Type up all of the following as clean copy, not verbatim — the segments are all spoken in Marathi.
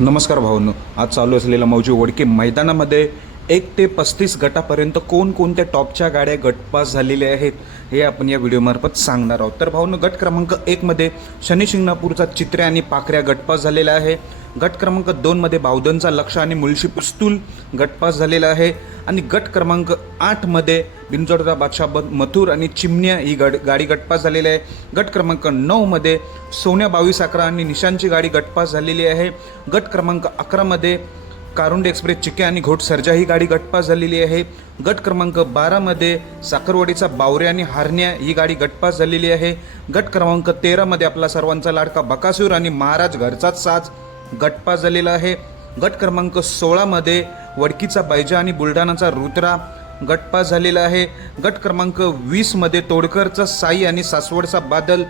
नमस्कार भावांनो, आज चालू असलेल्या मौजी वडके मैदानामध्ये 1 ते 35 गटापर्यंत कोणकोणत्या टॉपच्या गाड्या गटपास झालेल्या आहेत हे आपण या व्हिडिओमार्फत सांगणार आहोत। तर भावांनो, गट क्रमांक 1 मध्ये शनी शिंगणापूरचा चित्र्या आणि पाखऱ्या गटपास झालेला आहे। गट क्रमांक 2 मध्ये बावधनचा लक्ष आणि मुळशी पिस्तूल गटपास झालेला आहे आणि गट क्रमांक 8 मध्ये बिंजोडचा बादशाह मथुर आणि चिमण्या ही गाडी गटपास झालेली आहे। गट क्रमांक 9 मध्ये सोन्या 2211 आणि निशांची गाडी गटपास झालेली आहे। गट क्रमांक 11 मध्ये कारुंडे एक्सप्रेस चिके आणि घोट सर्जा ही गाडी गटपास झालेली आहे। गट क्रमांक 12 मध्ये साखरवाडीचा बावरे आणि हारण्या ही गाडी गटपास झालेली आहे। गट क्रमांक 13 मध्ये आपला सर्वांचा लाडका बकासूर आणि महाराज घरचाच साज गटपास झालेला आहे। गट क्रमांक 16 मध्ये वडकीचा बैजा आणि बुलढाणाचा रुद्रा गटपास झालेला आहे। गट क्रमांक 20 मध्ये तोडकरचा साई आणि सासवडचा बादल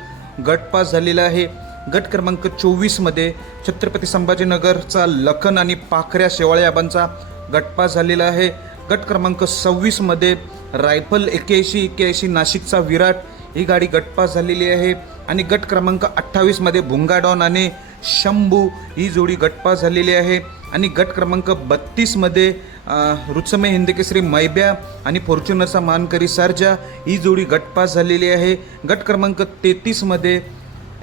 गटपास झालेला आहे। गट क्रमांक 24 मध्ये छत्रपती संभाजीनगरचा लखन आणि पाखऱ्या शेवाळ्याबांचा गटपास झालेला आहे। गट क्रमांक 26 मध्ये रायफल 81 नाशिकचा विराट ही गाडी गटपास झालेली आहे आणि गट क्रमांक 28 मध्ये भुंगाडॉन आणि शंभू ही जोडी गटपास झालेली आहे आणि गट क्रमांक 32 मध्ये रुचमे हिंदकेसरी मैब्या आणि फॉर्च्युनरचा मानकरी सर्जा ही जोडी गटपास झालेली आहे। गट क्रमांक 33 मध्ये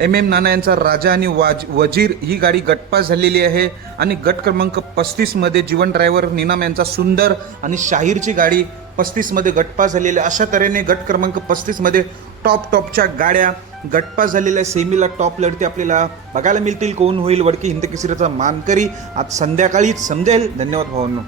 MM नाना यांचा राजा आणि वजीर ही गाडी गटपास झालेली आहे आणि गट क्रमांक 35 मध्ये जीवन ड्रायव्हर निनाम यांचा सुंदर आणि शाहीरची गाडी 35 मध्ये गटपास झालेली आहे। अशा तऱ्हेने गट क्रमांक 35 मध्ये टॉपच्या गाड्या गटपास झालेल्या सेमीला टॉप लढती आपल्याला बघायला मिळतील। कोण होईल वडकी हिंदकेसरीचा मानकरी आज संध्याकाळीच समजेल। धन्यवाद भावांनो।